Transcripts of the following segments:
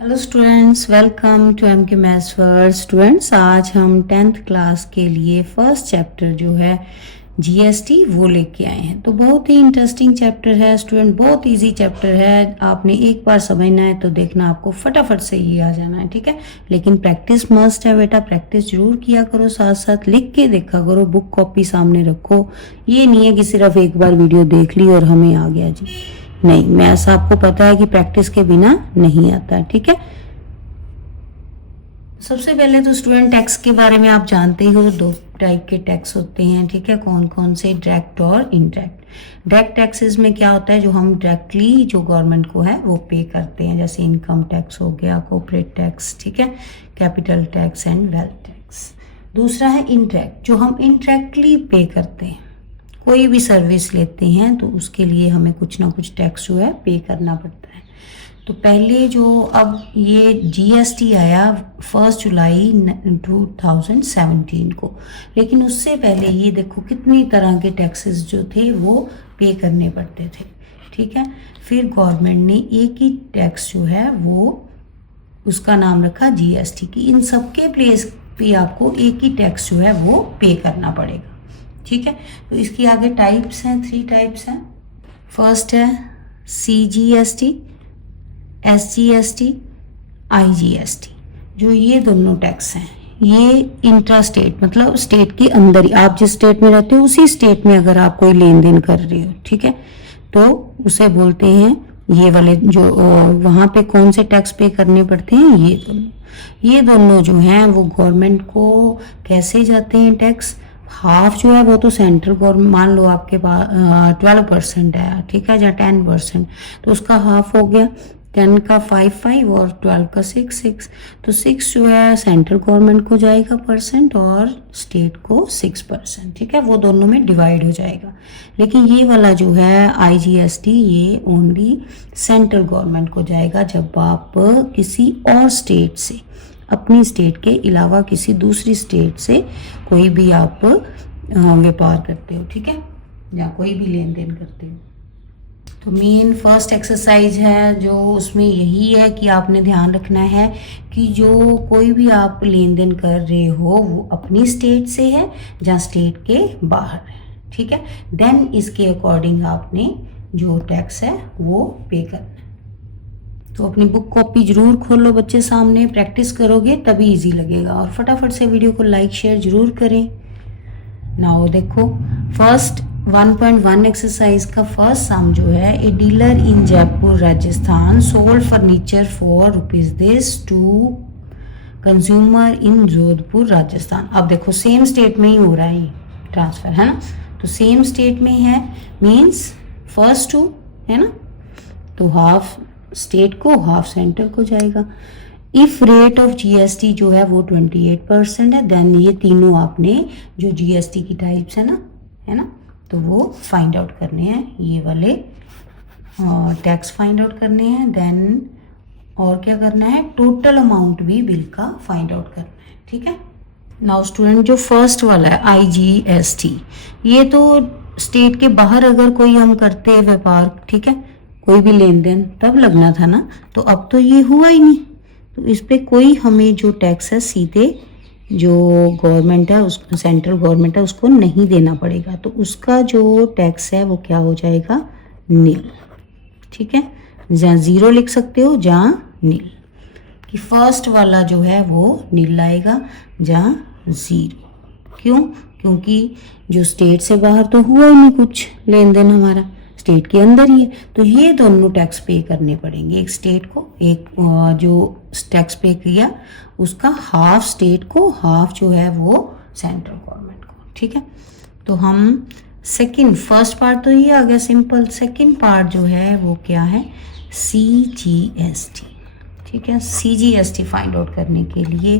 Hello students, welcome to M K maths world. Students, आज हम 10th class के लिए फर्स्ट चैप्टर जो है जीएसटी वो लेके आए हैं। तो बहुत ही इंटरेस्टिंग चैप्टर है स्टूडेंट, बहुत इजी चैप्टर है। आपने एक बार समझना है तो देखना आपको फटाफट से ये आ जाना है, ठीक है। लेकिन प्रैक्टिस मस्ट है बेटा, प्रैक्टिस जरूर किया करो, साथ साथ लिख के देखा करो, बुक कॉपी सामने रखो। ये नहीं है कि सिर्फ एक बार वीडियो देख ली और हमें आ गया जी, नहीं। मैथ्स आपको पता है कि प्रैक्टिस के बिना नहीं आता, ठीक है। सबसे पहले तो स्टूडेंट टैक्स के बारे में आप जानते ही हो, दो टाइप के टैक्स होते हैं, ठीक है। कौन कौन से? डायरेक्ट और इनडायरेक्ट। डायरेक्ट टैक्सेस में क्या होता है, जो हम डायरेक्टली जो गवर्नमेंट को है वो पे करते हैं, जैसे इनकम टैक्स हो गया, कॉर्पोरेट टैक्स, ठीक है, capital tax and wealth tax. दूसरा है इनडायरेक्ट, जो हम इनडायरेक्टली पे करते हैं। कोई भी सर्विस लेते हैं तो उसके लिए हमें कुछ ना कुछ टैक्स जो है पे करना पड़ता है। तो पहले जो अब ये जीएसटी आया 1 जुलाई 2017 को, लेकिन उससे पहले ये देखो कितनी तरह के टैक्सेस जो थे वो पे करने पड़ते थे, ठीक है। फिर गवर्नमेंट ने एक ही टैक्स जो है वो उसका नाम रखा जीएसटी की। इन सबके प्लेस पे आपको एक ही टैक्स जो है वो पे करना पड़ेगा, ठीक है। तो इसकी आगे टाइप्स हैं, 3 टाइप्स हैं। फर्स्ट है CGST, SGST, IGST। जो ये दोनों टैक्स हैं ये इंट्रा स्टेट, मतलब स्टेट के अंदर ही, आप जिस स्टेट में रहते हो उसी स्टेट में अगर आप कोई लेन देन कर रहे हो, ठीक है, तो उसे बोलते हैं ये वाले जो वहाँ पे कौन से टैक्स पे करने पड़ते हैं, ये दोनों जो हैं वो गवर्नमेंट को कैसे जाते हैं टैक्स। हाफ जो है वो तो सेंट्रल गवर्नमेंट, मान लो आपके पास 12% है, ठीक है, या 10%, तो उसका हाफ हो गया। 10 का 5 और 12 का 6। तो 6 जो है सेंट्रल गवर्नमेंट को जाएगा परसेंट और स्टेट को 6%, ठीक है, वो दोनों में डिवाइड हो जाएगा। लेकिन ये वाला जो है IGST ये ओनली सेंट्रल गवर्नमेंट को जाएगा जब आप किसी और स्टेट से, अपनी स्टेट के अलावा किसी दूसरी स्टेट से कोई भी आप व्यापार करते हो, ठीक है, या कोई भी लेन देन करते हो। तो मेन फर्स्ट एक्सरसाइज है जो उसमें यही है कि आपने ध्यान रखना है कि जो कोई भी आप लेन देन कर रहे हो वो अपनी स्टेट से है या स्टेट के बाहर है, ठीक है। देन इसके अकॉर्डिंग आपने जो टैक्स है वो पे करना है। तो अपनी बुक कॉपी जरूर खोलो बच्चे सामने, प्रैक्टिस करोगे तभी इजी लगेगा। और फटाफट से वीडियो को लाइक शेयर जरूर करें। नाउ देखो फर्स्ट 1.1 एक्सरसाइज का फर्स्ट सम जो है, a dealer in Jaipur Rajasthan sold furniture for ₹this to consumer in Jodhpur Rajasthan. अब देखो सेम स्टेट में ही हो रहा है ये ट्रांसफर, है ना, तो सेम स्टेट में है, मीन्स फर्स्ट टू, है ना, तो हाफ स्टेट को हाफ सेंटर को जाएगा। इफ रेट ऑफ जीएसटी जो है वो 28% है, देन ये तीनों आपने जो जीएसटी की टाइप्स है ना, तो वो फाइंड आउट करने हैं, ये वाले टैक्स फाइंड आउट करने हैं। देन और क्या करना है, टोटल अमाउंट भी बिल का फाइंड आउट करना है, ठीक है। नाउ स्टूडेंट जो फर्स्ट वाला है IGST, ये तो स्टेट के बाहर अगर कोई हम करते हैं व्यापार, ठीक है, कोई भी लेन देन तब लगना था ना, तो अब तो ये हुआ ही नहीं, तो इस पे कोई हमें जो टैक्स है सीधे जो गवर्नमेंट है, उस सेंट्रल गवर्नमेंट है, उसको नहीं देना पड़ेगा। तो उसका जो टैक्स है वो क्या हो जाएगा, नील, ठीक है, जहाँ 0 लिख सकते हो, जहाँ नील, कि फर्स्ट वाला जो है वो नील आएगा, जहाँ 0। क्यों? क्योंकि जो स्टेट से बाहर तो हुआ ही नहीं कुछ लेन देन, हमारा स्टेट के अंदर ही है, तो ये दोनों टैक्स पे करने पड़ेंगे, एक स्टेट को, एक जो टैक्स पे किया उसका हाफ स्टेट को, हाफ जो है वो सेंट्रल गवर्नमेंट को, ठीक है। तो हम सेकंड, फर्स्ट पार्ट तो ये आ गया सिंपल, सेकंड पार्ट जो है वो क्या है, CGST, ठीक है। CGST फाइंड आउट करने के लिए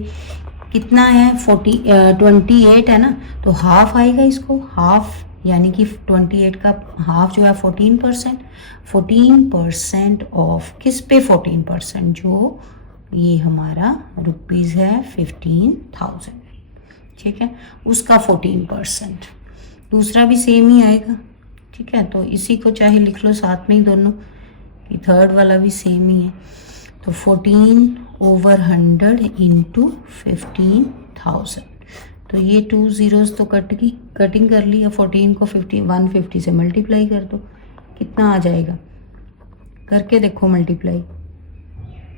कितना है, 28 है ना, तो हाफ आएगा इसको, हाफ यानी कि 28 का हाफ जो है 14% ऑफ किस पे, 14% जो ये हमारा रुपीज़ है 15,000, ठीक है, उसका 14%। दूसरा भी सेम ही आएगा, ठीक है, तो इसी को चाहे लिख लो साथ में ही दोनों, कि थर्ड वाला भी सेम ही है। तो 14/100 इंटू 15,000। तो ये 2 zeros तो कटिंग कर ली। 14 को 150 से मल्टीप्लाई कर दो, कितना आ जाएगा, करके देखो मल्टीप्लाई,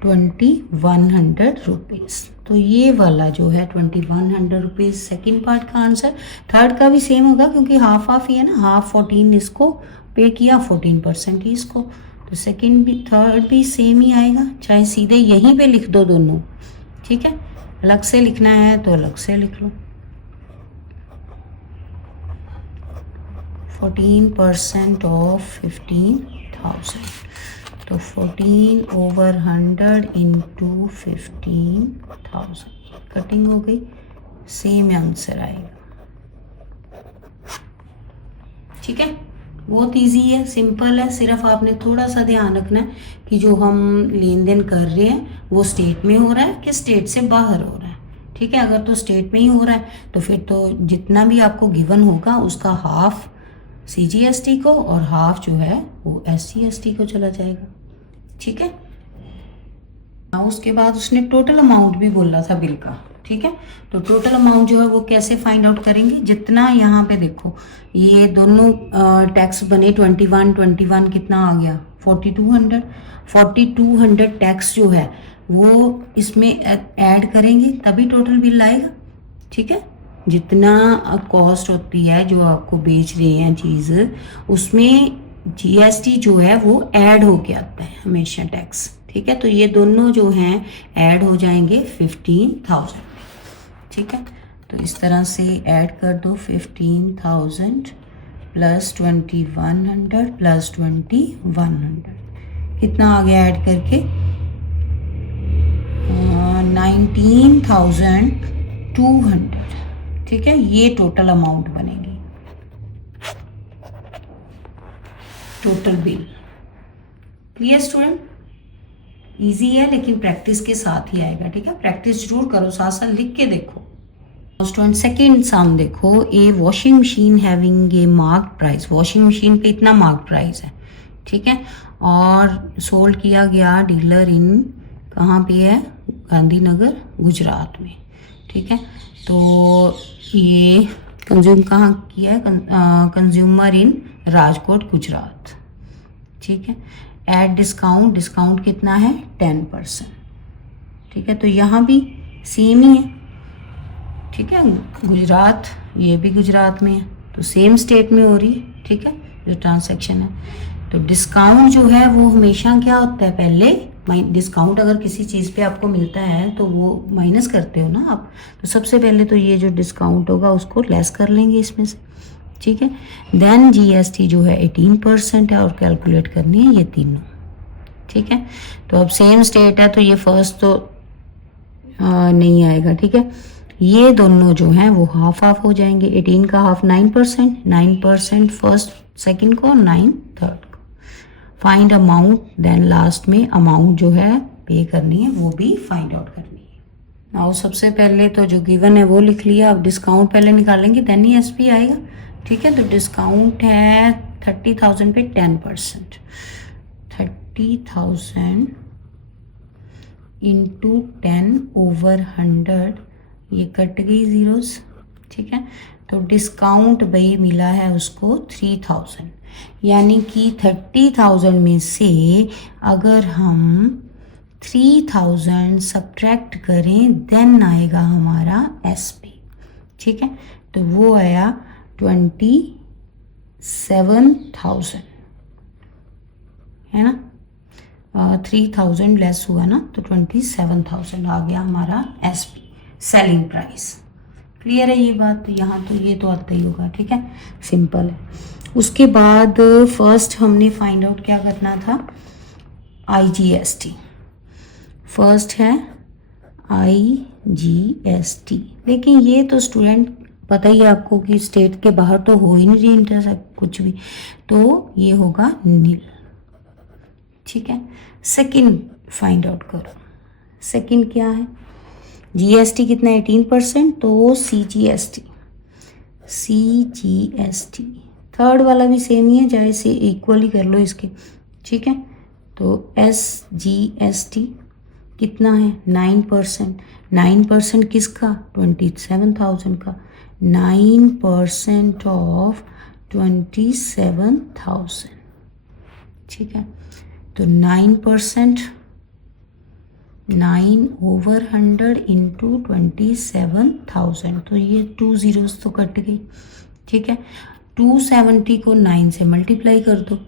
2100 रुपीज़। तो ये वाला जो है 2100 रुपीज़ सेकेंड पार्ट का आंसर। थर्ड का भी सेम होगा क्योंकि हाफ हाफ ही है ना, हाफ 14 इसको पे किया, 14% ही इसको, तो सेकेंड भी थर्ड भी सेम ही आएगा, चाहे सीधे यहीं पे लिख दो दोनों, ठीक है। अलग से लिखना है तो अलग से लिख लो। 14% ऑफ 15,000, तो 14/100 इंटू 15,000, कटिंग हो गई, सेम आंसर आएगा, ठीक है। बहुत इजी है, सिंपल है, सिर्फ आपने थोड़ा सा ध्यान रखना है कि जो हम लेन देन कर रहे हैं वो स्टेट में हो रहा है कि स्टेट से बाहर हो रहा है, ठीक है। अगर तो स्टेट में ही हो रहा है तो फिर तो जितना भी आपको गिवन होगा उसका हाफ CGST को और हाफ जो है वो SGST को चला जाएगा, ठीक है। उसके बाद उसने टोटल अमाउंट भी बोला था बिल का, ठीक है। तो टोटल अमाउंट जो है वो कैसे फाइंड आउट करेंगे, जितना यहाँ पे देखो ये दोनों टैक्स बने 21 कितना आ गया 4200 टैक्स जो है वो इसमें ऐड करेंगे तभी टोटल बिल आएगा, ठीक है। जितना कॉस्ट होती है जो आपको बेच रहे हैं चीज़, उसमें GST जो है वो ऐड होके आता है हमेशा टैक्स, ठीक है। तो ये दोनों जो हैं ऐड हो जाएंगे 15,000, ठीक है। तो इस तरह से ऐड कर दो 15,000 प्लस 2100 प्लस 2100, कितना आ गया ऐड करके 19,200, ठीक है। ये टोटल अमाउंट बनेगी, total bill. Clear student, easy है लेकिन प्रैक्टिस के साथ ही आएगा, ठीक है। प्रैक्टिस जरूर करो, साथ साथ लिख के देखो। स्टूडेंट सेकेंड सम देखो, a washing machine having a mark price, washing machine पे इतना मार्क प्राइस है, ठीक है, और सोल्ड किया गया डीलर इन, कहाँ पे है, गांधीनगर गुजरात में, ठीक है। तो ये कंज्यूम कहाँ किया है, कंज्यूमर इन राजकोट गुजरात, ठीक है। एड डिस्काउंट, डिस्काउंट कितना है 10%, ठीक है। तो यहाँ भी सेम ही है, ठीक है। गुजरात, ये भी गुजरात में है तो सेम स्टेट में हो रही है, ठीक है, जो ट्रांसैक्शन है। तो डिस्काउंट जो है वो हमेशा क्या होता है, पहले डिस्काउंट अगर किसी चीज़ पे आपको मिलता है तो वो माइनस करते हो ना आप, तो सबसे पहले तो ये जो डिस्काउंट होगा उसको लेस कर लेंगे इसमें से, ठीक है। देन GST जो है 18% है और कैलकुलेट करनी है ये तीनों, ठीक है। तो अब सेम स्टेट है तो ये फर्स्ट तो नहीं आएगा, ठीक है। ये दोनों जो हैं वो हाफ हाफ हो जाएंगे, 18 का हाफ 9% फर्स्ट सेकंड को, 9 थर्ड को। फाइंड अमाउंट, देन लास्ट में अमाउंट जो है पे करनी है वो भी फाइंड आउट करनी है। नाउ सबसे पहले तो जो गिवन है वो लिख लिया, अब डिस्काउंट पहले निकालेंगे देन ही SP आएगा, ठीक है। तो डिस्काउंट है 30,000 पे 10%, 30,000 इंटू 10/100, ये कट गई जीरोस, ठीक है। तो डिस्काउंट भाई मिला है उसको 3,000, यानी कि 30,000 में से अगर हम 3,000 सब्ट्रैक्ट करें देन आएगा हमारा SP, ठीक है। तो वो आया 27,000, है ना, 3,000 लेस हुआ ना तो 27,000 आ गया हमारा SP सेलिंग प्राइस। क्लियर है ये बात, यहाँ तो ये तो आता ही होगा, ठीक है, सिंपल है। उसके बाद फर्स्ट हमने फाइंड आउट क्या करना था, IGST, फर्स्ट है IGST, लेकिन ये तो स्टूडेंट पता ही है आपको कि स्टेट के बाहर तो हो ही नहीं इंटरसेक्ट कुछ भी, तो ये होगा नील, ठीक है। सेकंड फाइंड आउट करो, सेकंड क्या है, GST कितना 18%, तो CGST, थर्ड वाला भी सेम ही है, चाहे से इक्वली कर लो इसके, ठीक है। तो SGST कितना है 9%। 9% किसका? 27,000 का। 9% ऑफ 27,000, ठीक है। तो 9%, 9/100 इंटू 27,000, तो ये 2 zeros तो कट गई, ठीक है। 270 को 9 से मल्टीप्लाई कर दो,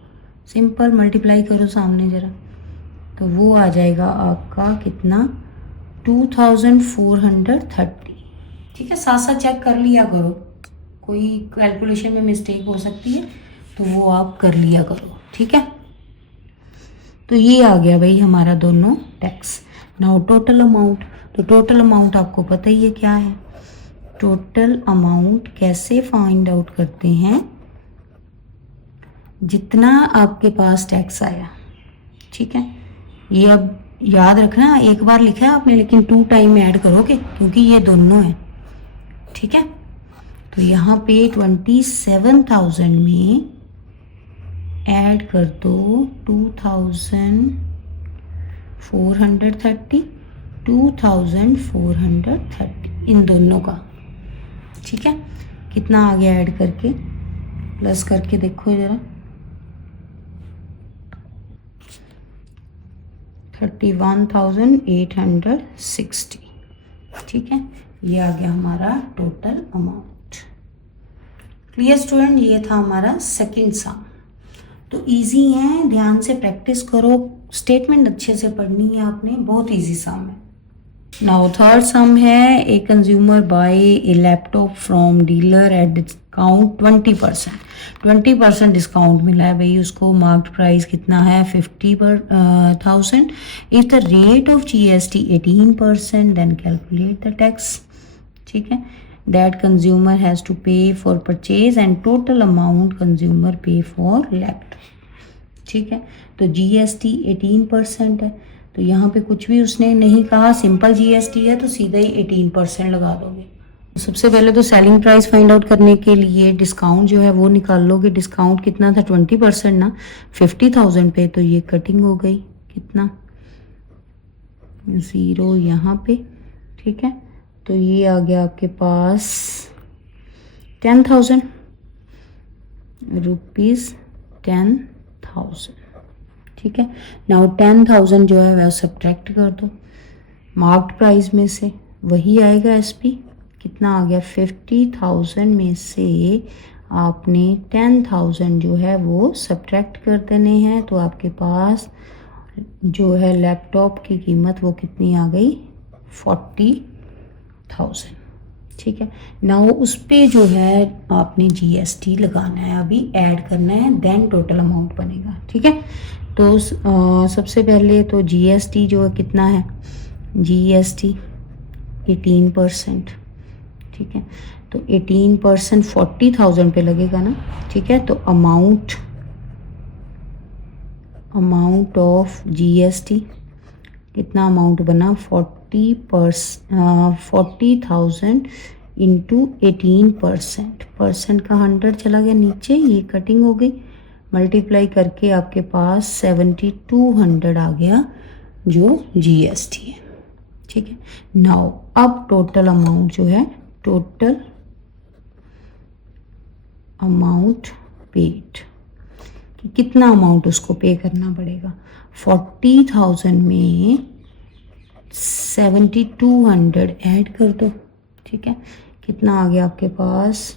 सिंपल मल्टीप्लाई करो सामने ज़रा, तो वो आ जाएगा आपका कितना? 2430, ठीक है। साथ साथ चेक कर लिया करो, कोई कैलकुलेशन में मिस्टेक हो सकती है तो वो आप कर लिया करो, ठीक है। तो ये आ गया भाई हमारा दोनों टैक्स। नाउ टोटल अमाउंट, तो टोटल अमाउंट आपको पता ही है क्या है। टोटल अमाउंट कैसे फाइंड आउट करते हैं? जितना आपके पास टैक्स आया, ठीक है। ये अब याद रखना, एक बार लिखा है आपने लेकिन 2 टाइम ऐड करोगे क्योंकि ये दोनों हैं, ठीक है। तो यहाँ पे 27,000 में ऐड कर दो 2,430, 2,430 इन दोनों का, ठीक है। कितना आ गया ऐड करके? प्लस करके देखो ज़रा, 31,860, ठीक है। ये आ गया हमारा टोटल अमाउंट। क्लियर स्टूडेंट, ये था हमारा सेकंड सम। तो इजी है, ध्यान से प्रैक्टिस करो, स्टेटमेंट अच्छे से पढ़नी है आपने, बहुत इजी सम है। नाउ थर्ड सम है, a consumer buy a laptop from dealer at discount 20%। 20% discount मिला है भाई उसको। मार्क्ड प्राइस कितना है? 50,000। If the rate of GST 18%, then calculate the tax, ठीक है, that consumer has to pay for purchase and total amount consumer pay for laptop, ठीक है। तो GST 18% है, तो यहाँ पे कुछ भी उसने नहीं कहा, सिंपल GST है तो सीधा ही 18% लगा दोगे। सबसे पहले तो सेलिंग प्राइस फाइंड आउट करने के लिए डिस्काउंट जो है वो निकाल लोगे। डिस्काउंट कितना था? 20% ना, 50,000 पे, तो ये कटिंग हो गई, कितना? 0 यहाँ पे, ठीक है। तो ये आ गया आपके पास 10,000 रुपीज़, 10,000, ठीक है। नाउ 10,000 जो है वह सब्ट्रैक्ट कर दो मार्क्ड प्राइस में से, वही आएगा SP। कितना आ गया? 50,000 में से आपने 10,000 जो है वो सब्ट्रैक्ट कर देने हैं, तो आपके पास जो है लैपटॉप की कीमत वो कितनी आ गई? 40,000, ठीक है। नाउ उस पे जो है आपने GST लगाना है, अभी ऐड करना है, देन टोटल अमाउंट बनेगा, ठीक है। तो सबसे पहले तो GST जो है कितना है? GST 18%, ठीक है। तो 18% 40,000 पे लगेगा ना, ठीक है। तो अमाउंट ऑफ GST कितना अमाउंट बना? 40,000 इंटू 18%, परसेंट का 100 चला गया नीचे, ये कटिंग हो गई, मल्टीप्लाई करके आपके पास 7,200 आ गया जो GST है, ठीक है। नाउ अब टोटल अमाउंट जो है, टोटल अमाउंट पेड, कि कितना अमाउंट उसको पे करना पड़ेगा। 40,000 में 7,200 ऐड कर दो, ठीक है। कितना आ गया आपके पास?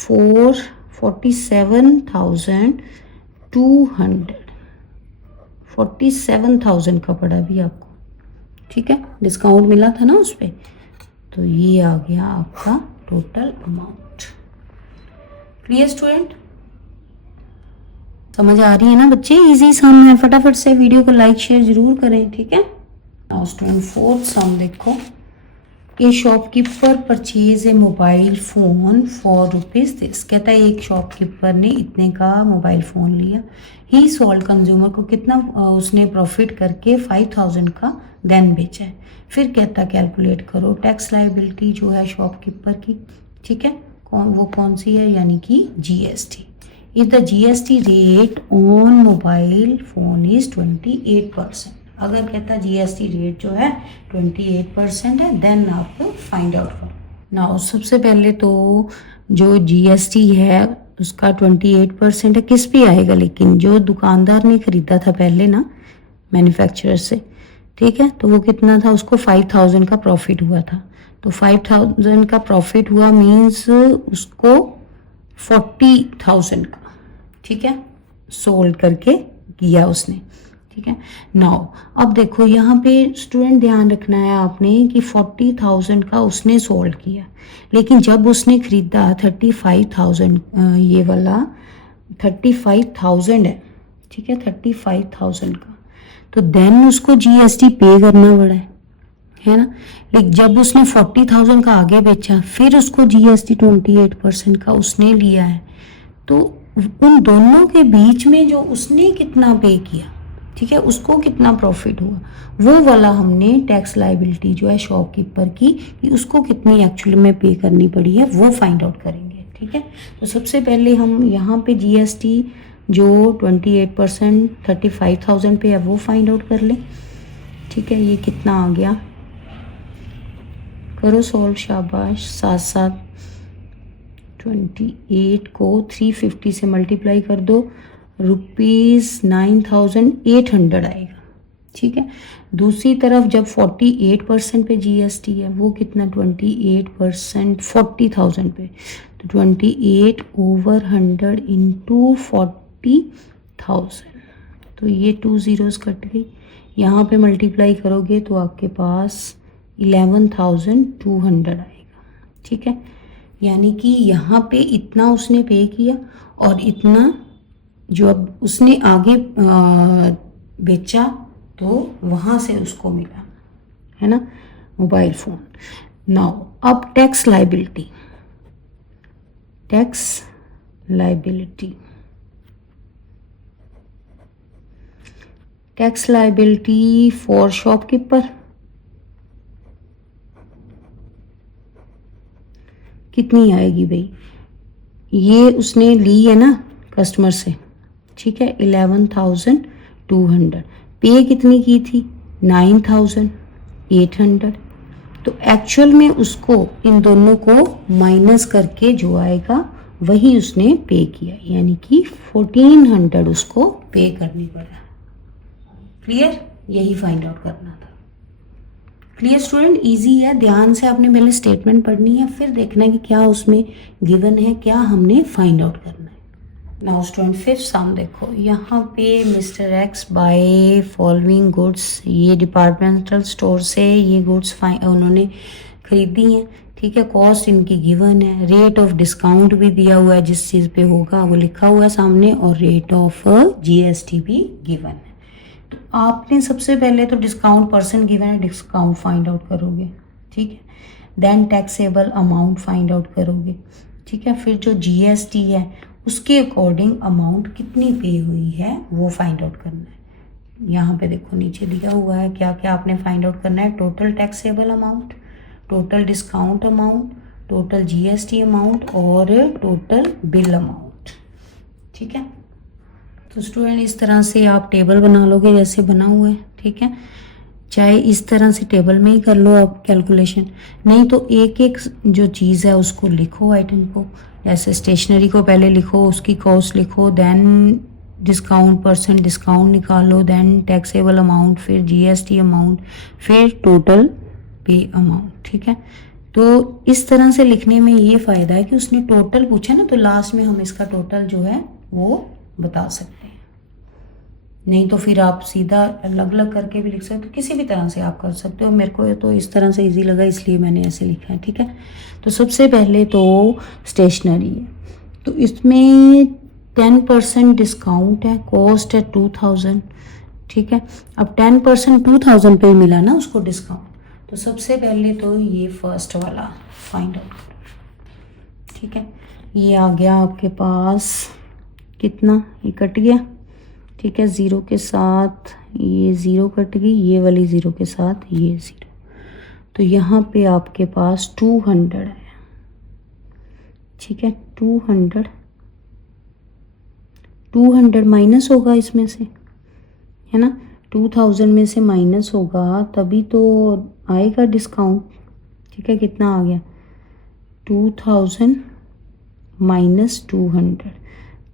47,200, 47,000 का पड़ा भी आपको, ठीक है। डिस्काउंट मिला था ना उस पर, तो ये आ गया आपका टोटल अमाउंट। क्लियर स्टूडेंट, समझ आ रही है ना बच्चे? इजी सम है, फटाफट से वीडियो को लाइक शेयर जरूर करें, ठीक है। नाउ स्टूडेंट फोर्थ सम देखो, ए shopkeeper purchase a mobile phone for rupees this. कहता है एक शॉपकीपर ने इतने का मोबाइल फ़ोन लिया, ही सोल्ड कंज्यूमर को कितना उसने प्रॉफिट करके 5,000 का देन बेचा है। फिर कहता कैलकुलेट करो टैक्स लायबिलिटी जो है शॉपकीपर की, ठीक है। वो कौन सी है? यानी कि GST। If the GST rate on mobile phone is 28%, अगर कहता जीएसटी रेट जो है 28% है, देन आप फाइंड आउट करो। नाउ सबसे पहले तो जो जीएसटी है उसका 28% है, किस पे आएगा, लेकिन जो दुकानदार ने खरीदा था पहले ना मैन्युफैक्चरर से, ठीक है, तो वो कितना था, उसको 5000 का प्रॉफिट हुआ था। तो 5000 का प्रॉफिट हुआ मीन्स उसको 40,000 का, ठीक है, सोल्ड करके किया उसने, ठीक है। नाउ अब देखो यहाँ पे स्टूडेंट ध्यान रखना है आपने कि 40,000 का उसने सोल्ड किया, लेकिन जब उसने खरीदा 35,000, ये वाला 35,000 है, ठीक है, 35,000 का, तो देन उसको जीएसटी पे करना पड़ा है ना। लेकिन जब उसने 40,000 का आगे बेचा, फिर उसको जीएसटी 28% का उसने लिया है, तो उन दोनों के बीच में जो उसने कितना पे किया, ठीक है, उसको कितना प्रॉफिट हुआ, वो वाला हमने टैक्स लायबिलिटी जो है शॉपकीपर की, कि उसको कितनी एक्चुअली में पे करनी पड़ी है, वो फाइंड आउट करेंगे, ठीक है। तो सबसे पहले हम यहाँ पे जीएसटी जो 28% 35,000 पे है वो फाइंड आउट कर लें, ठीक है। ये कितना आ गया, करो सॉल्व, शाबाश, 7 28 को 350 से मल्टीप्लाई कर दो, ₹9,800 आएगा, ठीक है। दूसरी तरफ जब 48% पे जीएसटी है, वो कितना 28% 40,000 पे, तो 28/100 इंटू 40,000, तो ये 2 zeros कट गई, यहाँ पे मल्टीप्लाई करोगे तो आपके पास 11,200 आएगा, ठीक है। यानी कि यहाँ पे इतना उसने पे किया और इतना जो अब उसने आगे बेचा तो वहाँ से उसको मिला, है ना, मोबाइल फ़ोन। नाउ अब tax liability, tax liability, tax liability for shopkeeper कितनी आएगी भाई, ये उसने ली है ना कस्टमर से, ठीक है, 11,200, पे कितनी की थी 9,800, तो एक्चुअल में उसको इन दोनों को माइनस करके जो आएगा वही उसने पे किया, यानी कि 1,400 उसको पे करनी पड़ा। क्लियर, यही फाइंड आउट करना था। क्लियर स्टूडेंट, इजी है, ध्यान से आपने पहले स्टेटमेंट पढ़नी है, फिर देखना है कि क्या उसमें गिवन है, क्या हमने फाइंड आउट करना है। नाउ स्टूडेंट फिफ्थ सम देखो, यहाँ पे mister x by following goods, ये डिपार्टमेंटल स्टोर से ये गुड्स उन्होंने खरीदी हैं, ठीक है, कॉस्ट इनकी गिवन है, रेट ऑफ डिस्काउंट भी दिया हुआ है, जिस चीज़ पे होगा वो लिखा हुआ है सामने, और रेट ऑफ जीएसटी भी गिवन है। तो आपने सबसे पहले तो डिस्काउंट परसेंट गिवन है, डिस्काउंट फाइंड आउट करोगे, ठीक है, then taxable amount find out करोगे, ठीक है, फिर जो जीएसटी है उसके अकॉर्डिंग अमाउंट कितनी पे हुई है वो फाइंड आउट करना है। यहाँ पे देखो नीचे दिया हुआ है क्या क्या आपने फाइंड आउट करना है, total taxable amount, total discount amount, total GST amount और टोटल बिल अमाउंट, ठीक है। तो स्टूडेंट इस तरह से आप टेबल बना लोगे जैसे बना हुआ है, ठीक है, चाहे इस तरह से टेबल में ही कर लो आप कैलकुलेशन, नहीं तो एक एक जो चीज़ है उसको लिखो, आइटम को, जैसे स्टेशनरी को पहले लिखो, उसकी कॉस्ट लिखो, देन डिस्काउंट परसेंट डिस्काउंट निकालो, देन टैक्सेबल अमाउंट, फिर जीएसटी अमाउंट, फिर टोटल पे अमाउंट, ठीक है। तो इस तरह से लिखने में ये फ़ायदा है कि उसने टोटल पूछा ना, तो लास्ट में हम इसका टोटल जो है वो बता सकते हैं, नहीं तो फिर आप सीधा अलग अलग करके भी लिख सकते हो, किसी भी तरह से आप कर सकते हो, मेरे को तो इस तरह से इजी लगा इसलिए मैंने ऐसे लिखा है, ठीक है। तो सबसे पहले तो स्टेशनरी है, तो इसमें 10% डिस्काउंट है, कॉस्ट है 2,000, ठीक है। अब 10% 2,000 पे मिला ना उसको डिस्काउंट, तो सबसे पहले तो ये फर्स्ट वाला फाइंड आउट, ठीक है, ये आ गया आपके पास कितना, ये कट गया, ठीक है, ज़ीरो के साथ ये ज़ीरो कट गई, ये वाली ज़ीरो के साथ ये ज़ीरो, तो यहाँ पे आपके पास 200 है, ठीक है, 200 माइनस होगा इसमें से, है ना, 2000 में से माइनस होगा तभी तो आएगा डिस्काउंट। ठीक है, कितना आ गया 2000 माइनस 200,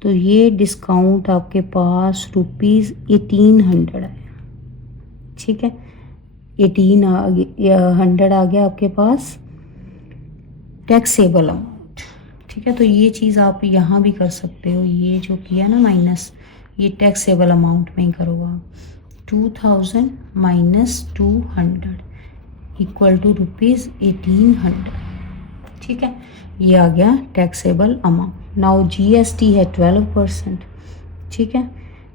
तो ये डिस्काउंट आपके पास ₹1800 आया। ठीक है, 100 आ गया आपके पास टैक्सेबल अमाउंट। ठीक है, तो ये चीज़ आप यहाँ भी कर सकते हो, ये जो किया ना माइनस, ये टैक्सेबल अमाउंट में ही करो आप। 2000 माइनस 200 इक्वल टू ₹1800। ठीक है, ये आ गया टैक्सेबल अमाउंट। नाउ जीएसटी है 12%। ठीक है,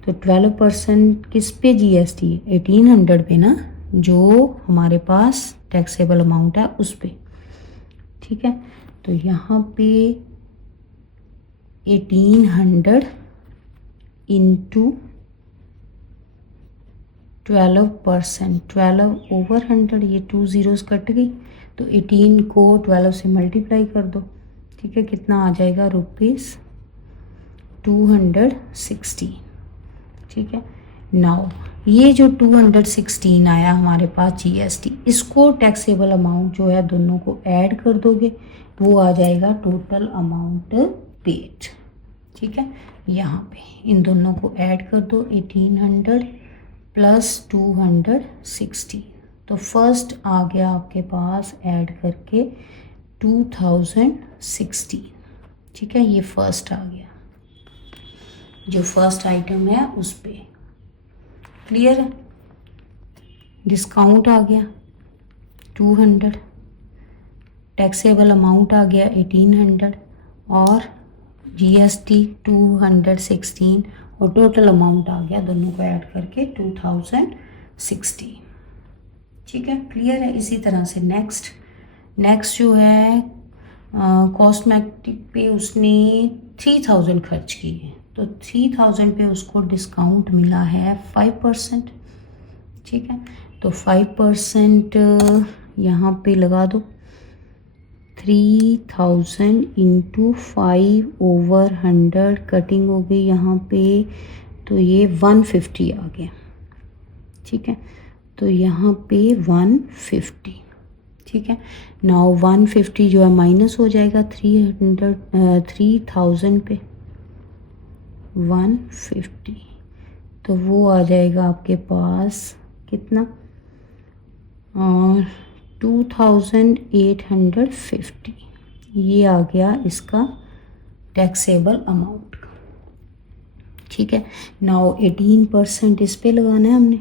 तो 12% किस पे जीएसटी है? 1800 पे ना, जो हमारे पास टैक्सेबल अमाउंट है उस पे। ठीक है, तो यहाँ पे 1800 इंटू 12%, 12/100, ये 2 ज़ीरोज़ कट गई, तो 18 को 12 से मल्टीप्लाई कर दो। ठीक है, कितना आ जाएगा ₹216। ठीक है, नाउ ये जो 216 आया हमारे पास जीएसटी, इसको टैक्सेबल अमाउंट जो है दोनों को ऐड कर दोगे, वो आ जाएगा टोटल अमाउंट पेड। ठीक है, यहाँ पे इन दोनों को ऐड कर दो, 1800 प्लस 216, तो फर्स्ट आ गया आपके पास ऐड करके 2016। ठीक है, ये फर्स्ट आ गया, जो फर्स्ट आइटम है उस पे। क्लियर है? डिस्काउंट आ गया 200, टैक्सेबल अमाउंट आ गया 1800 और जीएसटी 216 और टोटल अमाउंट आ गया दोनों को ऐड करके 2060। ठीक है, क्लियर है? इसी तरह से नेक्स्ट जो है कॉस्मेटिक पे उसने 3000 खर्च की है, तो 3000 पे उसको डिस्काउंट मिला है 5%। ठीक है, तो 5% यहाँ पे लगा दो, 3000 इंटू 5/100 कटिंग हो गई यहाँ पे, तो ये 150 आ गया। ठीक है, तो यहाँ पे 150। ठीक है, नाउ 150 जो है माइनस हो जाएगा 3000 पे 150, तो वो आ जाएगा आपके पास कितना, और 2850, ये आ गया इसका टैक्सेबल अमाउंट का। ठीक है, नाउ 18% इस पे लगाना है हमने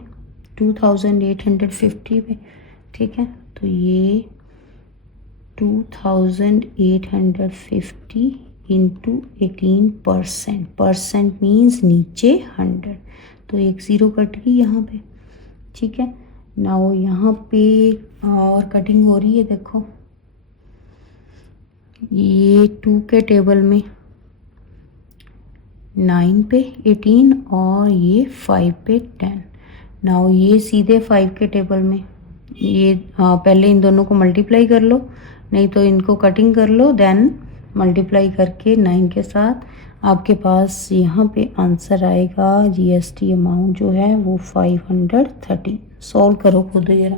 2850 पे। ठीक है, तो ये 2850 इंटू 18%, परसेंट मीन्स नीचे 100, तो एक ज़ीरो कट गई यहाँ पे। ठीक है, नाउ यहाँ पे और कटिंग हो रही है, देखो ये 2 के टेबल में 9 पे 18 और ये 5 पे 10। नाउ ये सीधे 5 के टेबल में, ये पहले इन दोनों को मल्टीप्लाई कर लो, नहीं तो इनको कटिंग कर लो, देन मल्टीप्लाई करके 9 के साथ आपके पास यहाँ पे आंसर आएगा जीएसटी अमाउंट जो है वो 513। सॉल्व करो खुद जरा।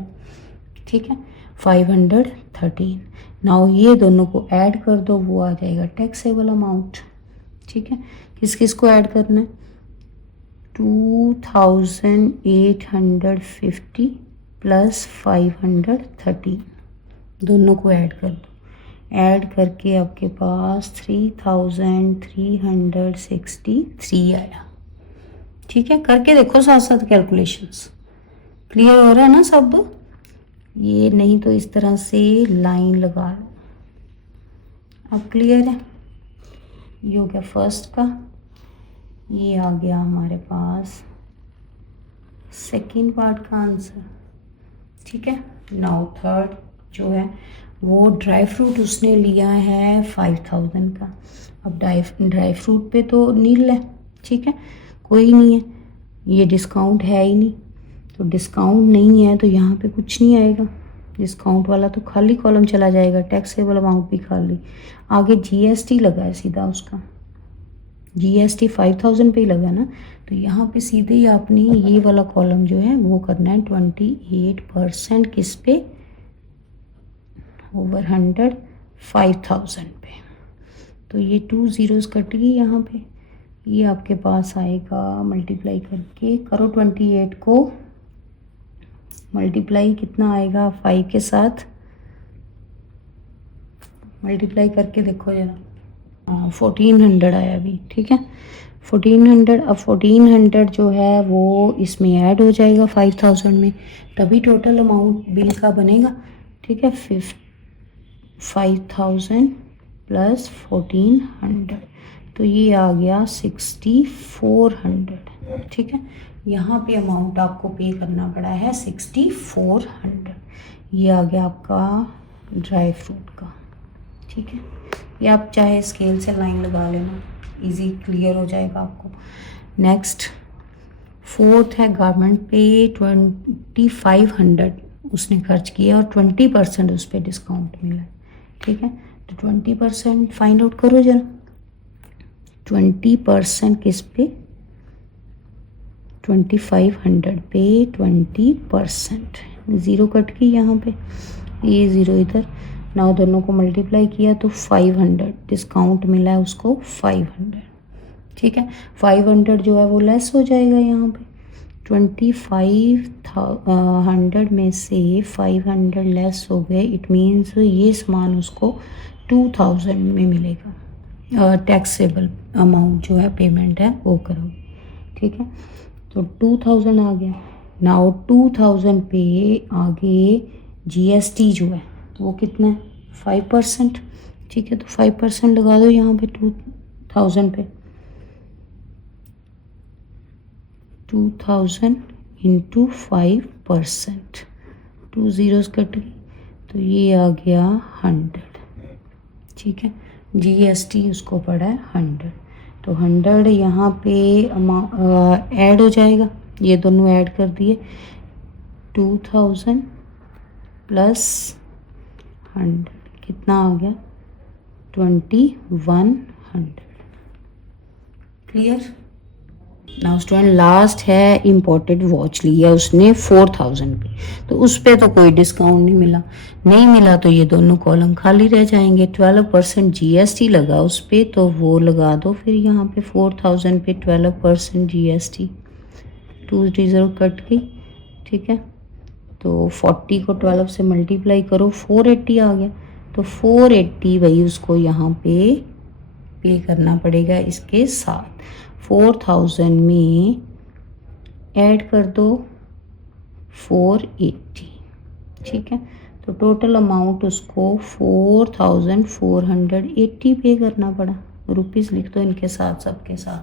ठीक है, 513। नाउ ये दोनों को ऐड कर दो, वो आ जाएगा टैक्सेबल अमाउंट। ठीक है, किस किस को ऐड करना है, 2850 प्लस 513, दोनों को ऐड कर दो, ऐड करके आपके पास 3363 आया। ठीक है, करके देखो साथ साथ कैलकुलेशंस। क्लियर हो रहा है ना सब? ये नहीं तो इस तरह से लाइन लगा लो। अब क्लियर है? ये हो गया फर्स्ट का, ये आ गया हमारे पास सेकेंड पार्ट का आंसर। ठीक है, नाउ थर्ड जो है वो ड्राई फ्रूट उसने लिया है 5000 का। अब ड्राई फ्रूट पे तो नील है। ठीक है, कोई नहीं है, ये डिस्काउंट है ही नहीं, तो डिस्काउंट नहीं है तो यहाँ पे कुछ नहीं आएगा, डिस्काउंट वाला तो खाली कॉलम चला जाएगा, टैक्सेबल अमाउंट भी खाली, आगे जीएसटी लगा है सीधा उसका। जीएसटी 5000 पे ही लगा ना, तो यहाँ पे सीधे ही आपने ये वाला कॉलम जो है वो करना है 28% किस पे, ओवर 100 5000 पे। तो ये 2 ज़ीरोज़ कट गई यहाँ पे, ये आपके पास आएगा मल्टीप्लाई करके करो 28 को मल्टीप्लाई कितना आएगा 5 के साथ, मल्टीप्लाई करके देखो जरा, 1400 आया अभी, ठीक है 1400। अब 1400 जो है वो इसमें ऐड हो जाएगा 5000 में, तभी टोटल अमाउंट बिल का बनेगा, ठीक है 5000 प्लस 1400, तो ये आ गया 6400, ठीक है। यहाँ पे अमाउंट आपको पे करना पड़ा है 6400, ये आ गया आपका ड्राई फ्रूट का, ठीक है। ये आप चाहे स्केल से लाइन लगा लेना, इजी क्लियर हो जाएगा आपको। नेक्स्ट फोर्थ है गारमेंट पे 2500 उसने खर्च किया और 20% उस पर डिस्काउंट मिला, ठीक है। तो 20% फाइंड आउट करो जरा, 20% किस पे, 2500 पे 20%, ज़ीरो कट गई यहाँ पे, ये ज़ीरो इधर, ना दोनों को मल्टीप्लाई किया तो 500 डिस्काउंट मिला है उसको 500, ठीक है। 500 जो है वो लेस हो जाएगा यहाँ पे, 2500 में से 500 लेस हो गए, इट मीन्स ये सामान उसको 2000 में मिलेगा, टैक्सेबल अमाउंट जो है पेमेंट है वो करो, ठीक है। तो 2000 आ गया, नाउ 2000 पे आगे जीएसटी जो है वो कितना है 5%, ठीक है। तो 5% लगा दो यहाँ पे 2000 पे, 2000 इंटू 5%, 2 ज़ीरोज़ कट गई, तो ये आ गया 100, ठीक है। जीएसटी उसको पड़ा है 100, तो 100 यहाँ पे ऐड हो जाएगा, ये दोनों ऐड कर दिए, 2000 प्लस 100 कितना आ गया 2100, क्लियर। नाउ स्टूडेंट लास्ट है इम्पोर्टेड वॉच ली है उसने 4000 पे, तो उस पर तो कोई डिस्काउंट नहीं मिला तो ये दोनों कॉलम खाली रह जाएंगे। 12% जीएसटी लगा उस पर, तो वो लगा दो फिर यहाँ पे 4000 पे 12% जीएसटी, 2 रिजर्व कट गई, ठीक है। तो 40 को 12 से मल्टीप्लाई करो 480 आ गया, तो 480 भाई उसको यहाँ पे करना पड़ेगा इसके साथ, 4000 में ऐड कर दो 480, ठीक है। तो टोटल अमाउंट उसको 4480 पे करना पड़ा, रुपीज़ लिख दो इनके साथ सबके साथ,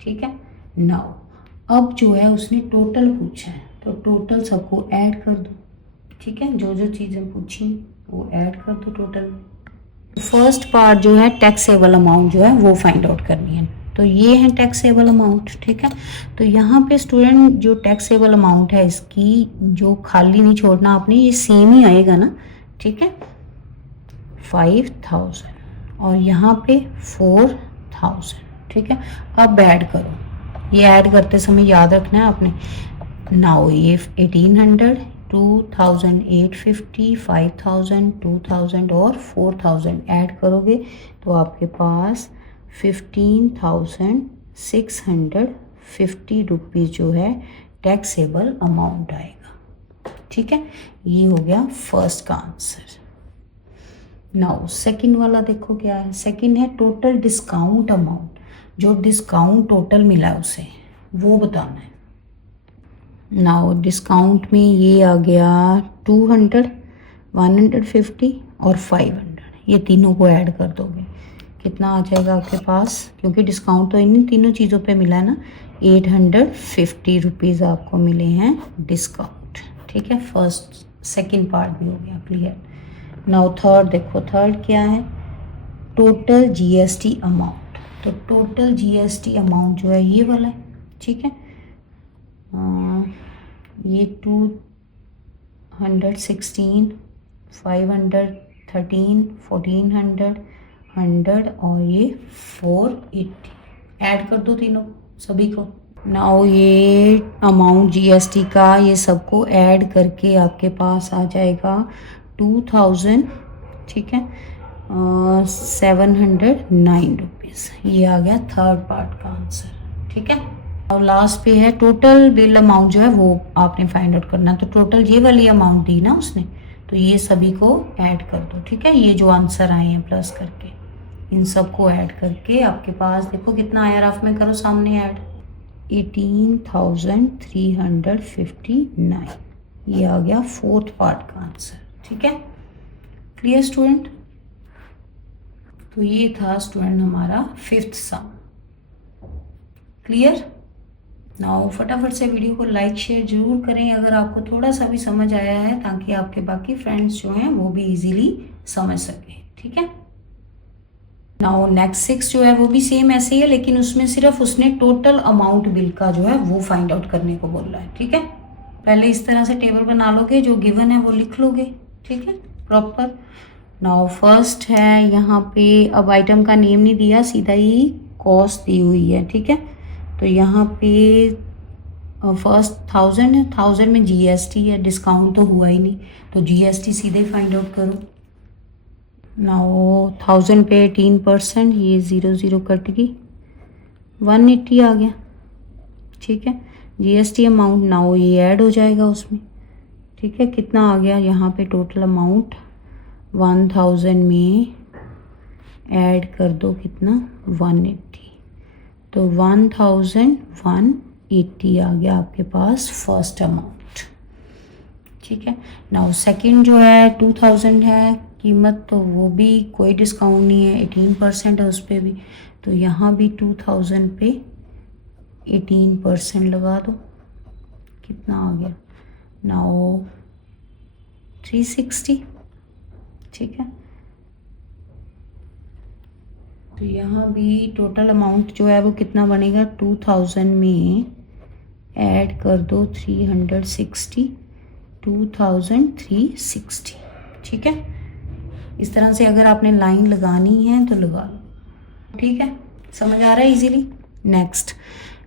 ठीक है। नाउ अब जो है उसने टोटल पूछा है, तो टोटल सबको ऐड कर दो, ठीक है। जो जो चीज़ें पूछी वो ऐड कर दो टोटल। फर्स्ट पार्ट जो है टैक्सेबल अमाउंट जो है वो फाइंड आउट करनी है, तो ये है टैक्सेबल अमाउंट, ठीक है। तो यहाँ पे स्टूडेंट जो टैक्सेबल अमाउंट है इसकी जो खाली नहीं छोड़ना आपने, ये सेम ही आएगा ना, ठीक है 5000 और यहाँ पे 4000, ठीक है। अब ऐड करो, ये ऐड करते समय याद रखना है आपने, नाउ ये 1800 2850 5000 2000 और 4000 ऐड करोगे तो आपके पास 15650 रुपीज़ जो है टैक्सेबल अमाउंट आएगा, ठीक है। ये हो गया फर्स्ट का आंसर। नाउ सेकंड वाला देखो क्या है, सेकंड है टोटल डिस्काउंट अमाउंट, जो डिस्काउंट टोटल मिला है उसे वो बताना है। नाउ डिस्काउंट में ये आ गया 200 150 और 500, ये तीनों को ऐड कर दोगे कितना आ जाएगा आपके पास, क्योंकि डिस्काउंट तो इन तीनों चीज़ों पे मिला है ना, 850 रुपीज़ आपको मिले हैं डिस्काउंट, ठीक है। फर्स्ट सेकंड पार्ट भी हो गया क्लियर। नाउ थर्ड देखो, थर्ड क्या है टोटल जीएसटी अमाउंट, तो टोटल जीएसटी अमाउंट जो है ये वाला है, ठीक है। ये 216 513 1400 100 और ये 480 ऐड कर दो तीनों सभी को। नाउ ये अमाउंट जीएसटी का ये सबको ऐड करके आपके पास आ जाएगा 2000, ठीक है, 709 रुपीज़। ये आ गया थर्ड पार्ट का आंसर, ठीक है। और लास्ट पे है टोटल बिल अमाउंट जो है वो आपने फाइंड आउट करना। तो टोटल ये वाली अमाउंट दी ना उसने, तो ये सभी को ऐड कर दो, ठीक है। ये जो आंसर आए हैं प्लस करके इन सबको ऐड करके आपके पास देखो कितना आया, रफ में करो सामने ऐड, 18,359। ये आ गया फोर्थ पार्ट का आंसर, ठीक है। Clear student? तो ये था स्टूडेंट हमारा फिफ्थ सम। क्लियर? नाउ फटाफट से वीडियो को लाइक शेयर जरूर करें अगर आपको थोड़ा सा भी समझ आया है, ताकि आपके बाकी फ्रेंड्स जो हैं वो भी इजीली समझ सकें, ठीक है। नाउ नेक्स्ट 6 जो है वो भी सेम ऐसे ही है, लेकिन उसमें सिर्फ उसने टोटल अमाउंट बिल का जो है वो फाइंड आउट करने को बोल रहा है, ठीक है। पहले इस तरह से टेबल बना लोगे, जो गिवन है वो लिख लोगे, ठीक है, प्रॉपर। नाउ फर्स्ट है यहाँ पे, अब आइटम का नेम नहीं दिया, सीधा ही कॉस्ट दी हुई है, ठीक है। तो यहाँ पे फर्स्ट 1000 है, 1000 में जीएसटी है, डिस्काउंट तो हुआ ही नहीं, तो जीएसटी सीधे फाइंड आउट करो। नाउ 1000 पे 18%, ये 0 कट गई, 180 आ गया, ठीक है। जीएसटी अमाउंट नाउ ये ऐड हो जाएगा उसमें, ठीक है। कितना आ गया यहाँ पे टोटल अमाउंट, 1000 में ऐड कर दो कितना, 180, तो 1180 आ गया आपके पास फर्स्ट अमाउंट, ठीक है। नाउ सेकंड जो है 2000 है कीमत, तो वो भी कोई डिस्काउंट नहीं है, 18% है उस पर भी, तो यहाँ भी 2000 पे 18% लगा दो, कितना आ गया, नाउ 360, ठीक है। तो यहाँ भी टोटल अमाउंट जो है वो कितना बनेगा, 2000 में ऐड कर दो 360, 2360, ठीक है। इस तरह से अगर आपने लाइन लगानी है तो लगा लो, ठीक है। समझ आ रहा है इजीली? नेक्स्ट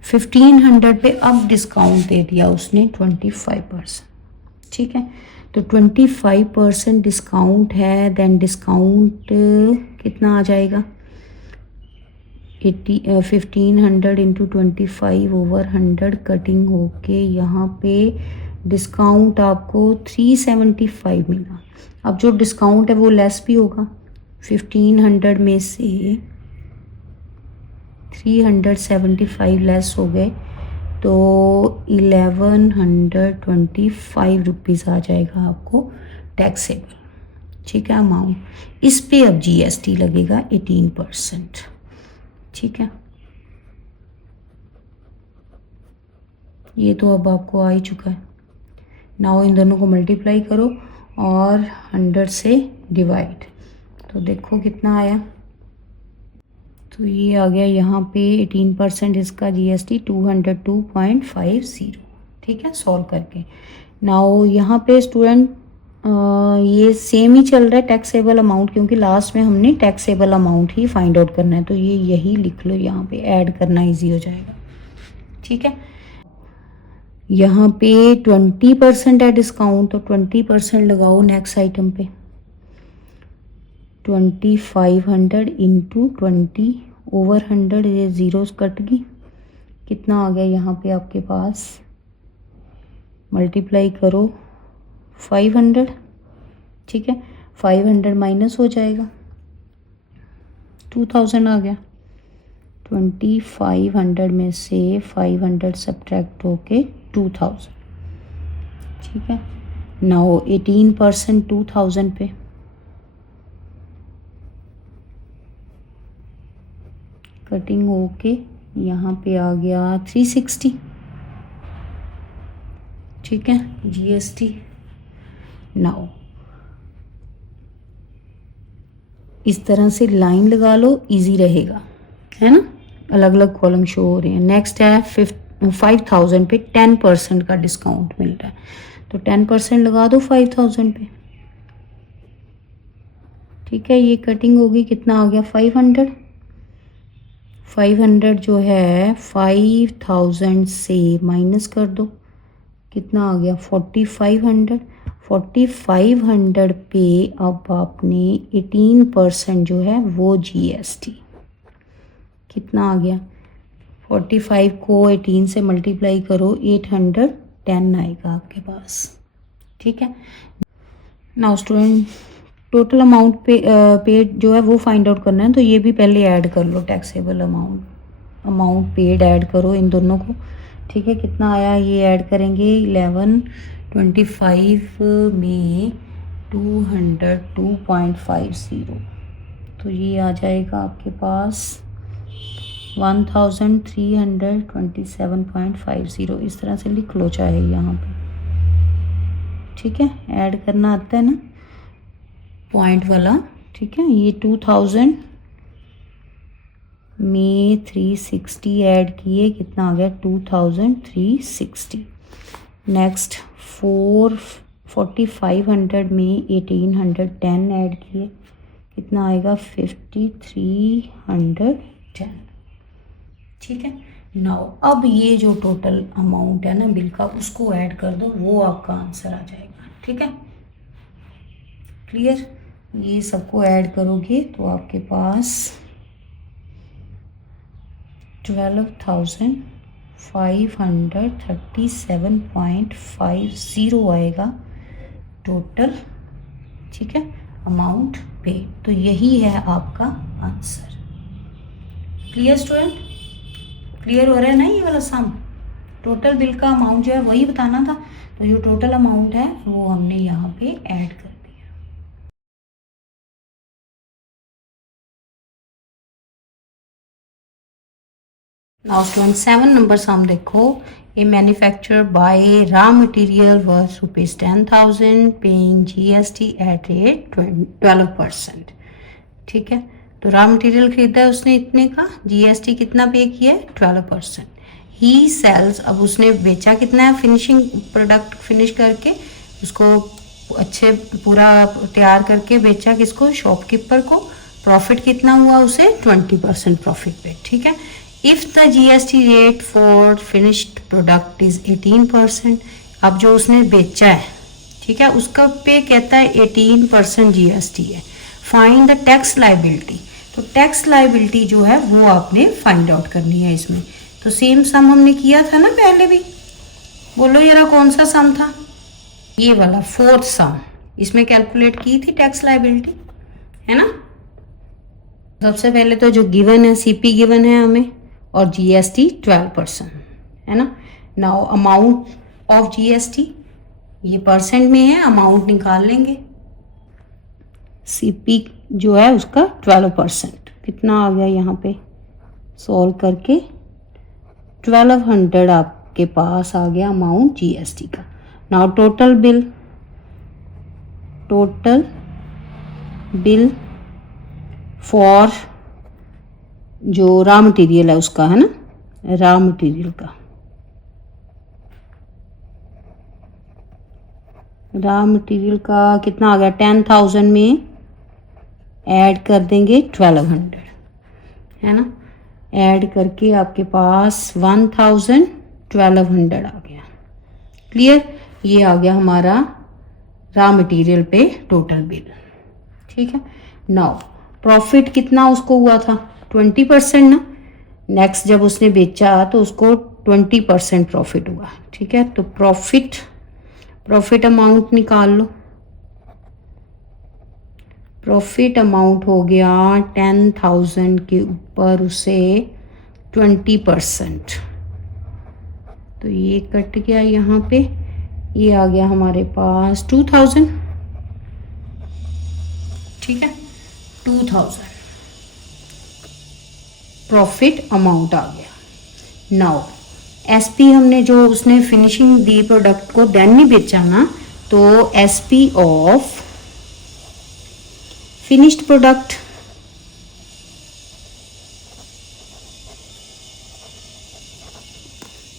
1500 पे अब डिस्काउंट दे दिया उसने 25%, ठीक है। तो 25% डिस्काउंट है, देन डिस्काउंट कितना आ जाएगा, 1500 इंटू 25 ओवर 100 कटिंग होके यहाँ पे डिस्काउंट आपको 375 मिला। अब जो डिस्काउंट है वो लेस भी होगा, 1500 में से 375 लेस हो गए, तो 1125 रुपीज़ आ जाएगा आपको टैक्सेबल, ठीक है, अमाउंट। इस पे अब जीएसटी लगेगा 18%, ठीक है। ये तो अब आपको आ ही चुका है। नाउ इन दोनों को मल्टीप्लाई करो और 100 से डिवाइड, तो देखो कितना आया। तो ये आ गया यहाँ पे 18% इसका जीएसटी 202.50, ठीक है, सॉल्व करके। नाउ यहाँ पे स्टूडेंट ये सेम ही चल रहा है टैक्सेबल अमाउंट, क्योंकि लास्ट में हमने टैक्सेबल अमाउंट ही फाइंड आउट करना है, तो ये यही लिख लो, यहाँ पे ऐड करना इजी हो जाएगा, ठीक है। यहाँ पे 20% है डिस्काउंट, तो 20% लगाओ नेक्स्ट आइटम पे, 2500 इंटू 20 ओवर 100, ये ज़ीरोस कट गई, कितना आ गया यहाँ पे आपके पास, मल्टीप्लाई करो 500, ठीक है। 500 माइनस हो जाएगा, 2000 आ गया, 2500 में से 500 सब्ट्रैक्ट होके 2000, ठीक है। नाउ 18% 2000 पे, कटिंग होके यहाँ पे आ गया 360, ठीक है, जीएसटी। नाउ इस तरह से लाइन लगा लो, इजी रहेगा, है ना, अलग अलग कॉलम शो हो रहे हैं। नेक्स्ट है 5000 पे 10% का डिस्काउंट मिल रहा है, तो 10% लगा दो 5000 पे, ठीक है। ये कटिंग होगी, कितना आ गया, 500 जो है 5000 से माइनस कर दो, कितना आ गया 4500। 4500 पे अब आपने 18% जो है वो GST, कितना आ गया 45 को 18 से मल्टीप्लाई करो 810 आएगा आपके पास, ठीक है। Now student total amount paid जो है वो फाइंड आउट करना है, तो ये भी पहले ऐड कर लो, टैक्सेबल अमाउंट पेड ऐड करो इन दोनों को, ठीक है। कितना आया ये ऐड करेंगे 1125 में 202.50, तो ये आ जाएगा आपके पास 1327.50। इस तरह से लिख लो चाहे यहाँ पे, ठीक है। ऐड करना आता है ना पॉइंट वाला, ठीक है। ये 2000 में 360 ऐड किए, कितना आ गया 2360। नेक्स्ट 4500 में 1810 ऐड किए, कितना आएगा 5310, ठीक है। नाउ अब ये जो टोटल अमाउंट है ना बिल का, उसको ऐड कर दो, वो आपका आंसर आ जाएगा, ठीक है। क्लियर, ये सबको ऐड करोगे तो आपके पास 12,537.50 आएगा टोटल, ठीक है, अमाउंट पे। तो यही है आपका आंसर। क्लियर स्टूडेंट, क्लियर हो रहा है ना ये वाला सम? टोटल बिल का अमाउंट जो है वही बताना था, तो जो टोटल अमाउंट है वो हमने यहाँ पे ऐड कर दिया। नाउ स्टूडेंट 7 नंबर सम देखो, a manufacture buy raw material worth ₹10,000 paying GST at rate 12%, ठीक है। तो रॉ मटेरियल खरीदा है उसने इतने का, GST कितना पे किया है 12%। ही सेल्स, अब उसने बेचा कितना है, फिनिशिंग प्रोडक्ट फिनिश करके उसको अच्छे पूरा तैयार करके बेचा किसको, शॉपकीपर को। प्रॉफिट कितना हुआ उसे 20% प्रॉफिट पे, ठीक है। If the GST rate for finished product is 18%, अब जो उसने बेचा है, ठीक है, उसका पे कहता है 18% GST है। फाइंड द टैक्स लाइबिलिटी, तो टैक्स लाइबिलिटी जो है वो आपने फाइंड आउट करनी है इसमें। तो सेम सम हमने किया था ना पहले भी, बोलो जरा कौन सा सम था, ये वाला 4th सम, इसमें कैलकुलेट की थी टैक्स लाइबिलिटी, है ना। सबसे पहले तो जो गिवन है CP गिवन है हमें, और GST 12%, है ना। नाउ अमाउंट ऑफ GST, ये परसेंट में है, अमाउंट निकाल लेंगे। CP जो है उसका 12%, कितना आ गया यहाँ पे सॉल्व करके 1200 आपके पास आ गया अमाउंट GST का। नाउ टोटल बिल फॉर जो रॉ मटेरियल है उसका, है ना, रॉ मटेरियल का कितना आ गया 10,000 में ऐड कर देंगे 1200, है ना। ऐड करके आपके पास 1,1200 आ गया। क्लियर, ये आ गया हमारा रॉ मटेरियल पे टोटल बिल, ठीक है। नाउ प्रॉफिट कितना उसको हुआ था 20% ना। नेक्स्ट जब उसने बेचा तो उसको 20% प्रॉफिट हुआ, ठीक है। तो प्रॉफिट अमाउंट निकाल लो। प्रॉफिट अमाउंट हो गया 10,000 के ऊपर उसे 20%, तो ये कट गया यहाँ पे, ये आ गया हमारे पास 2000, ठीक है। 2000 प्रॉफिट अमाउंट आ गया। नाउ SP हमने जो उसने फिनिशिंग दी प्रोडक्ट को, देन नहीं बेचा ना, तो SP ऑफ फिनिश्ड प्रोडक्ट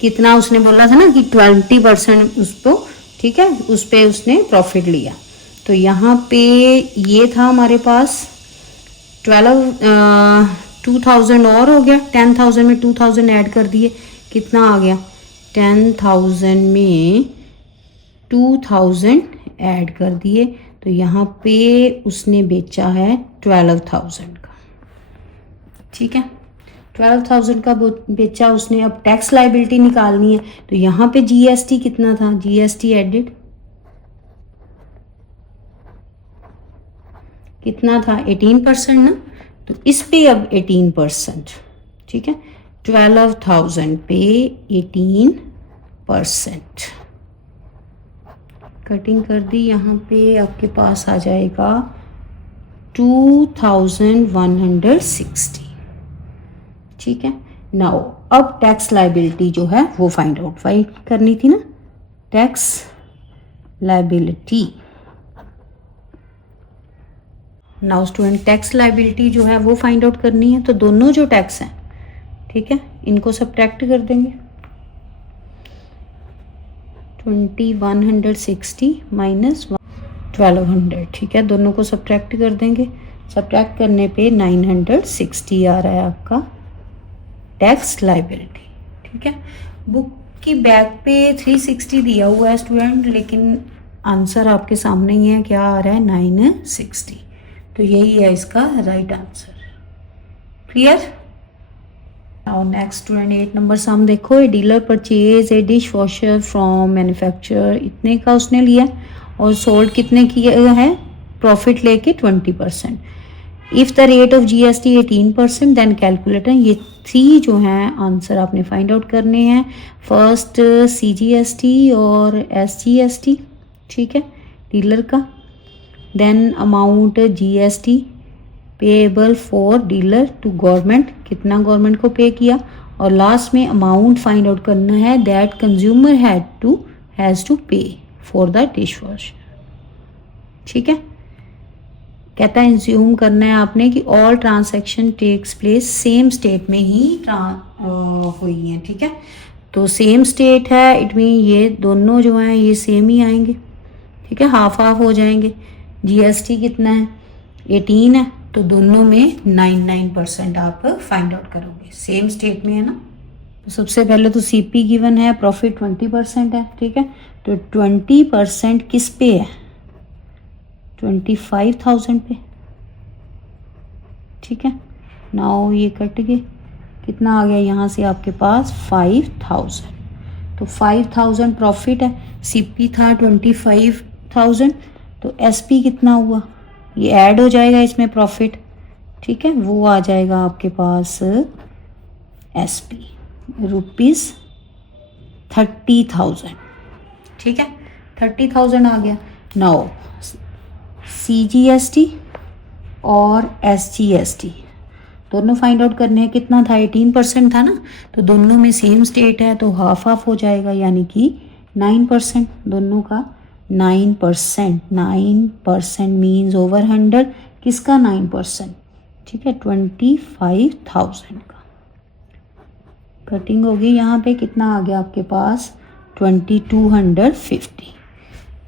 कितना उसने बोला था ना कि 20% उसको, ठीक है, उस पे उसने प्रॉफिट लिया। तो यहाँ पे ये था हमारे पास 2000 और हो गया, 10,000 में 2000 ऐड कर दिए, कितना आ गया, 10,000 में 2000 ऐड कर दिए, तो यहाँ पे उसने बेचा है 12,000 का, ठीक है, 12,000 का बेचा उसने। अब टैक्स लाइबिलिटी निकालनी है, तो यहाँ पे जीएसटी कितना था, जीएसटी एडिड कितना था, 18% ना, तो इस पे अब 18%, ठीक है, 12,000 पे 18%, कटिंग कर दी, यहाँ पे आपके पास आ जाएगा 2,160, ठीक है। नाउ अब टैक्स लाइबिलिटी जो है वो फाइंड आउट करनी थी ना, tax liability. Now student tax liability जो है वो फाइंड आउट करनी है, तो दोनों जो टैक्स हैं, ठीक है, इनको सब्ट्रैक्ट कर देंगे, 2,160 माइनस 1,200, ठीक है, दोनों को सब्ट्रैक्ट कर देंगे, सब्ट्रैक्ट करने पे 960 आ रहा है आपका टैक्स लाइबिलिटी, ठीक है। बुक की बैक पे 360 दिया हुआ है स्टूडेंट, लेकिन आंसर आपके सामने ही है, क्या आ रहा है, 960, तो यही है इसका right answer, clear. Now next student 8 number sum देखो, a dealer purchase a dish washer from manufacturer, इतने का उसने लिया और सोल्ड कितने की है, प्रॉफिट लेके 20%, if the rate of GST 18%, then calculator, ये 3 जो हैं आंसर आपने फाइंड आउट करने हैं, फर्स्ट सीजीएसटी और एसजीएसटी, ठीक है, डीलर का, then amount GST payable for dealer to government, कितना गवर्नमेंट को पे किया, और लास्ट में अमाउंट फाइंड आउट करना है that consumer has to pay for the dish wash, ठीक है। कहता है इंज्यूम करना है आपने कि all transaction takes place same state में ही हुई हैं, ठीक है, तो सेम स्टेट है, इट मीन ये दोनों जो हैं ये सेम ही आएंगे, ठीक है, हाफ हाफ हो जाएंगे। जीएसटी कितना है, 18 है, तो दोनों में 99% आप फाइंड आउट करोगे, सेम स्टेट में है ना। तो सबसे पहले तो सीपी गिवन है, प्रॉफिट 20% है, ठीक है, तो 20% किस पे है, 25,000 पे, ठीक है। नाउ ये कट गए, कितना आ गया यहाँ से आपके पास 5,000, तो 5,000 प्रॉफिट है, सीपी था 25,000, तो एसपी कितना हुआ, ये ऐड हो जाएगा इसमें प्रॉफिट, ठीक है, वो आ जाएगा आपके पास एसपी ₹30,000, ठीक है, 30,000 आ गया। नाउ सीजीएसटी और एसजीएसटी दोनों फाइंड आउट करने हैं, कितना था, 18% था ना, तो दोनों में सेम स्टेट है, तो हाफ हाफ हो जाएगा, यानी कि 9%, दोनों का 9% मीन्स ओवर 100, किसका 9%, ठीक है, 25,000 का, कटिंग होगी, यहाँ पे कितना आ गया आपके पास 2250,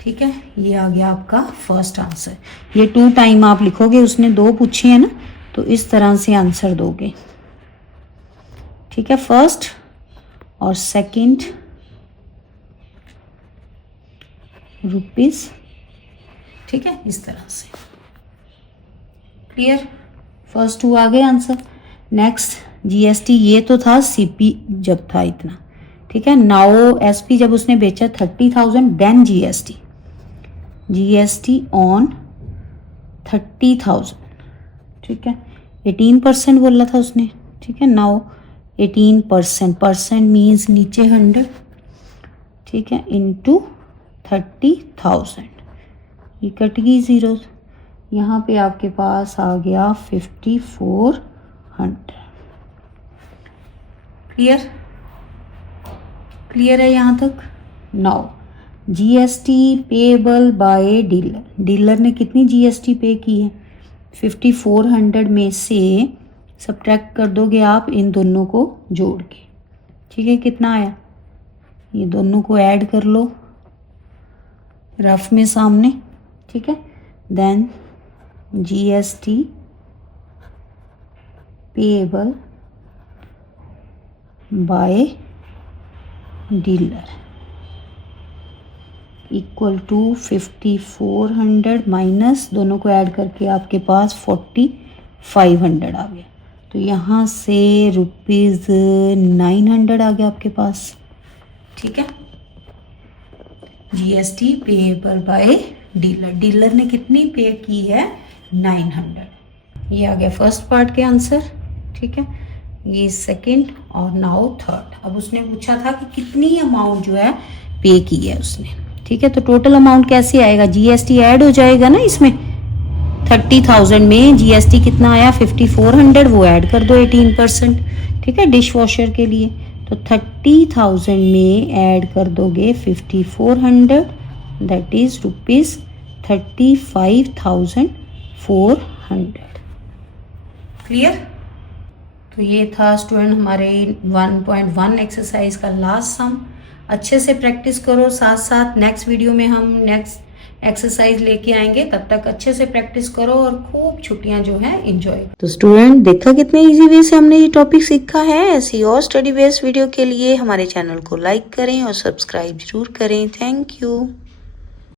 ठीक है, ये आ गया आपका फर्स्ट आंसर। ये 2 टाइम आप लिखोगे, उसने 2 पूछे हैं ना, तो इस तरह से आंसर दोगे, ठीक है, फर्स्ट और सेकंड रुपीस, ठीक है, इस तरह से, क्लियर, फर्स्ट 2 आ गए आंसर। नेक्स्ट जीएसटी, ये तो था सीपी जब था इतना, ठीक है, नाउ एसपी जब उसने बेचा 30,000, देन जीएसटी ऑन 30,000, ठीक है, 18% बोला था उसने, ठीक है, नाउ 18%, परसेंट मीन्स नीचे 100, ठीक है, इनटू 30,000, ये कट गई जीरो, यहाँ पे आपके पास आ गया 5,400, क्लियर है यहाँ तक। Now GST payable by dealer ने कितनी जीएसटी पे की है, 5,400 में से सब्ट्रैक्ट कर दोगे आप इन दोनों को जोड़ के, ठीक है, कितना आया, ये दोनों को ऐड कर लो रफ में सामने, ठीक है, then GST payable by dealer equal to 5400 minus दोनों को ऐड करके आपके पास 4500 आ गया। तो यहाँ से ₹900 आ गया आपके पास, ठीक है। GST payable by dealer, dealer ने कितनी पे की है 900। ये आ गया फर्स्ट पार्ट के आंसर, ठीक है। ये सेकंड और नाउ थर्ड। अब उसने पूछा था कि कितनी अमाउंट जो है पे की है उसने, ठीक है। तो टोटल अमाउंट कैसे आएगा, GST ऐड हो जाएगा ना इसमें। 30,000 में GST कितना आया 5400, वो ऐड कर दो 18%, ठीक है, डिश वॉशर के लिए। तो 30,000 में ऐड कर दोगे 5400, दैट इज ₹35,400। क्लियर। तो ये था स्टूडेंट हमारे 1.1 एक्सरसाइज का लास्ट सम। अच्छे से प्रैक्टिस करो, साथ साथ नेक्स्ट वीडियो में हम नेक्स्ट एक्सरसाइज लेके आएंगे। तब तक अच्छे से प्रैक्टिस करो और खूब छुट्टियां जो है एंजॉय। तो स्टूडेंट देखा कितने इजी वे से हमने ये टॉपिक सीखा है। ऐसी और स्टडी बेस्ड वीडियो के लिए हमारे चैनल को लाइक करें और सब्सक्राइब जरूर करें। Thank you.